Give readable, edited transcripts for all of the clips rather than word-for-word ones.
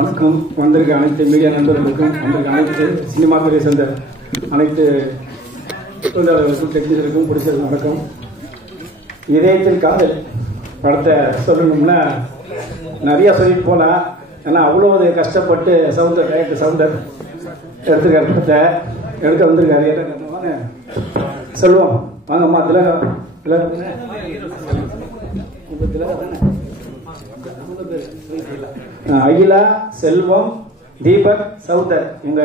வணக்கம். வந்திருக்க அனைத்து மீடியா நண்பர்களுக்கும், வந்திருக்க அனைத்து சினிமா துறையை சேர்ந்த அனைத்து தொழிலாளர்களுக்கும், டெக்னீஷியனுக்கும், பிடிச்சிருக்கும் வணக்கம். இதயத்தில் காதல் படத்தை சொல்லணும்னா நிறையா சொல்லிட்டு போகலாம். ஏன்னா அவ்வளோ கஷ்டப்பட்டு டைரக்டர் சவுந்தர் எடுத்துருக்காரு. படத்தை எடுக்க வந்திருக்காரு. என்ன சொல்லுவோம் வாங்கம்மா. அகிலா, செல்வம், தீபக், சவுந்தர் இவங்க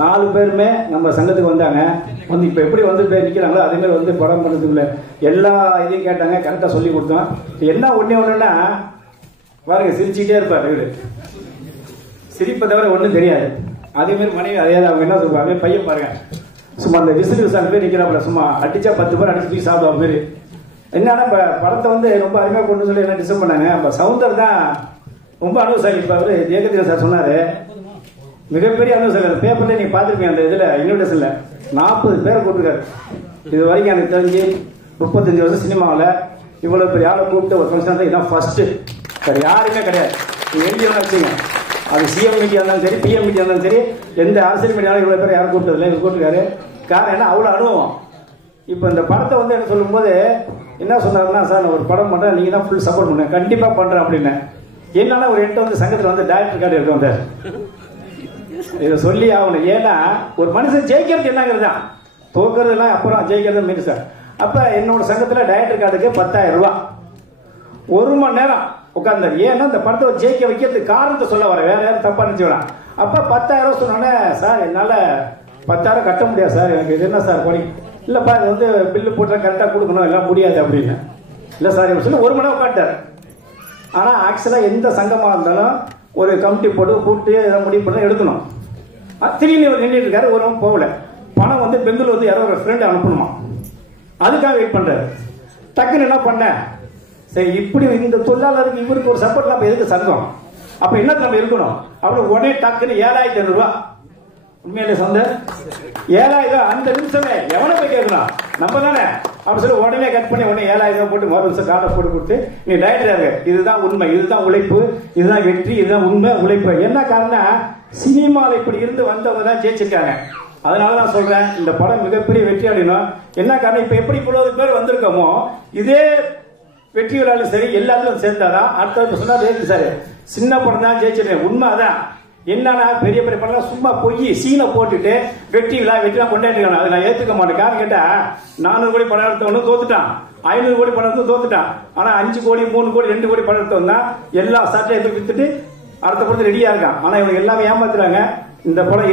4 பேருமே நம்ம சங்கத்துக்கு வந்தாங்க. வந்து இப்போ எப்படி வந்து பேர் நிற்கிறாங்களோ அதேமாதிரி வந்து படம் பண்ணுறதுக்குள்ள எல்லா இதையும் கேட்டாங்க. கரெக்டாக சொல்லி கொடுத்தோம். என்ன ஒன்றுன்னா பாருங்க, சிரிச்சுக்கிட்டே இருப்பார். இவர் சிரிப்பை தவிர ஒன்றும் தெரியாது. அதேமாரி மனைவி அதையாவது அவங்க என்ன சொல்லுவாங்க, பையன் பாருங்க சும்மா அந்த விசிறு விசால் பேர் நிற்கிறாப்புல, சும்மா அடிச்சா 10 பேர் அடிச்சு போய் சாப்பிடுவாங்க மாரி. என்னன்னா இப்போ படத்தை வந்து ரொம்ப அருமையாக கொண்டு சொல்லி என்ன டிசைன் பண்ணாங்க. இப்போ சவுந்தர் தான் ரொம்ப அனுபவசாலி. இப்போ அவர் ஏகத்தின் சார் சொன்னார், மிகப்பெரிய அனுபவசாலி. பேப்பர்லேயே நீங்கள் பார்த்துருப்பீங்க, அந்த இதில் இன்விடேஷனில் 40 பேரை கூப்பிட்டுருக்காரு. இது வரைக்கும் எனக்கு தெரிஞ்சு 35 வருஷம் சினிமாவில் இவ்வளோ பெரிய ஆளை கூப்பிட்டு ஒரு ஃபங்க்ஷன் தான் இதுதான் ஃபர்ஸ்ட்டு. வேறு யாருமே கிடையாது. நீங்கள் எழுதியெல்லாம் வச்சுங்க, அது சிஎம் மீடியா இருந்தாலும் சரி, பிஎம் மீடியா இருந்தாலும் சரி, எந்த அரசியல் மீடியாவும் இவ்வளோ பேர் யாரும் கூப்பிட்டதில்லை. இவர் கூப்பிட்டுருக்காரு. காரணம் என்ன, அவ்வளோ அனுபவம். இப்போ இந்த படத்தை வந்து என்ன சொல்லும்போது என்ன சொன்னாருன்னா, சார் நான் ஒரு படம் பண்ணுறேன், நீங்கள் தான் ஃபுல் சப்போர்ட் பண்ணுங்க, கண்டிப்பாக பண்ணுறேன் அப்படின்னு. என்னன்னா ஒரு என்கிட்ட வந்து சங்கத்தில் வந்து டைரக்டர் கார்டு எடுக்க வந்தார். இதை சொல்லி ஆகணும். ஏன்னா ஒரு மனுஷன் ஜெயிக்கிறது என்னங்கிறது தான், தோக்கிறதுலாம் அப்புறம் ஜெயிக்கிறது மீறி சார். அப்போ என்னோட சங்கத்தில் டைரக்டர் கார்டுக்கு 10,000 ரூபா 1 மணி நேரம் உட்கார்ந்தார். ஏன்னா இந்த படத்தை ஜெயிக்க வைக்கிறதுக்கு காரணத்தை சொல்ல வர, வேற யாரும் தப்பா நினைச்சுக்கலாம். அப்போ 10,000 ரூபா சொன்னோன்னே, சார் என்னால் 10,000 கட்ட முடியாது சார், எனக்கு இது என்ன சார் கொடி இல்லைப்பா, இது வந்து பில்லு போட்டால் கரெக்டாக கொடுக்கணும், எல்லாம் முடியாது அப்படின்னு. இல்லை சார் சொல்லி 1 மணி நேரம் உட்காந்துட்டார். ஆனால் ஆக்சுவலாக எந்த சங்கமாக இருந்தாலும் ஒரு கமிட்டி போட்டு கூப்பிட்டு எதாவது முடிவு பண்ணி எடுக்கணும். திடீர்னு இவர் நின்றுட்டு இருக்காரு, ஒரு போகல. பணம் வந்து பெங்களூர் வந்து யாரோ ஒரு ஃப்ரெண்டு அனுப்பணுமா, அதுக்காக வெயிட் பண்ணுறாரு. டக்குன்னு என்ன பண்ண, சரி இப்படி இந்த தொழிலாளருக்கு இவருக்கு ஒரு சப்போர்ட், நம்ம எதுக்கு சங்கம், அப்போ என்ன நம்ம இருக்கணும் அப்படின்னு உடனே டக்குன்னு 7,500 ரூபா. உண்மையிலே சொந்தர் 7,000 அந்த நிமிஷமே எவனை போய் கேட்கணும், நம்ம தானே அப்படி சொல்லி உடனே கட் பண்ணி உடனே 7,000 போட்டு மறு நிமிஷம் கார்டை போட்டு கொடுத்து நீ டைரக்டராக, இதுதான் உண்மை, இதுதான் உழைப்பு, இதுதான் வெற்றி, இதுதான் உண்மை உழைப்பு. என்ன காரணம், சினிமாவில் இப்படி இருந்து வந்தவங்க தான் ஜெயிச்சிருக்காங்க. அதனால நான் சொல்றேன், இந்த படம் மிகப்பெரிய வெற்றி அடையணும். என்ன காரணம், இப்ப எப்படி 30 பேர் வந்திருக்கோமோ இதே வெற்றிகளாலும் சரி எல்லாத்துக்கும் சேர்ந்தாதான் அடுத்த சொன்னா சார் சின்ன படம் தான் ஜெயிச்சிருக்கேன். உண்மை அதான். என்னன்னா பெரிய பெரிய படம் சும்மா பொய் சீனை போட்டுட்டு வெற்றிலாம் கொண்டாடிருக்காங்க. அதை நான் ஏத்துக்க மாட்டேன். காரணம் கேட்டா 400 கோடி படம் எடுத்தவனும் தோத்துட்டான், 500 கோடி படம் எடுத்து தோத்துட்டான். ஆனா 5 கோடி 3 கோடி 2 கோடி படம் எடுத்தவன் தான் எல்லா சாட்டையும் வித்துட்டு அடுத்த படத்தில் ரெடியா இருக்கான். ஆனா இவங்க எல்லாமே ஏமாத்துறாங்க. இந்த படம்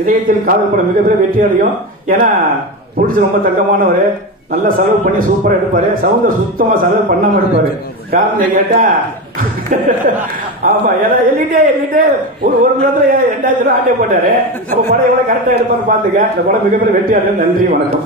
இதயத்தில் காதல் படம் மிகப்பெரிய வெற்றி அடையும். ஏன்னா புடிச்சு ரொம்ப தங்கமானவர், நல்லா செலவு பண்ணி சூப்பரா எடுப்பாரு. சவுந்தர் சுத்தமா செலவு பண்ணாம எடுப்பாரு. காரணம் கேட்டா ஆமா, ஏன்னா எல்லிட்டே ஒரு மணி நேரத்துல 2,000 ரூபாய் ஆட்டே போட்டாரு. அப்ப படம் எவ்வளவு கரெக்டா எடுப்பாரு பாத்துக்க. இந்த படம் மிகப்பெரிய வெற்றி அடையும். நன்றி, வணக்கம்.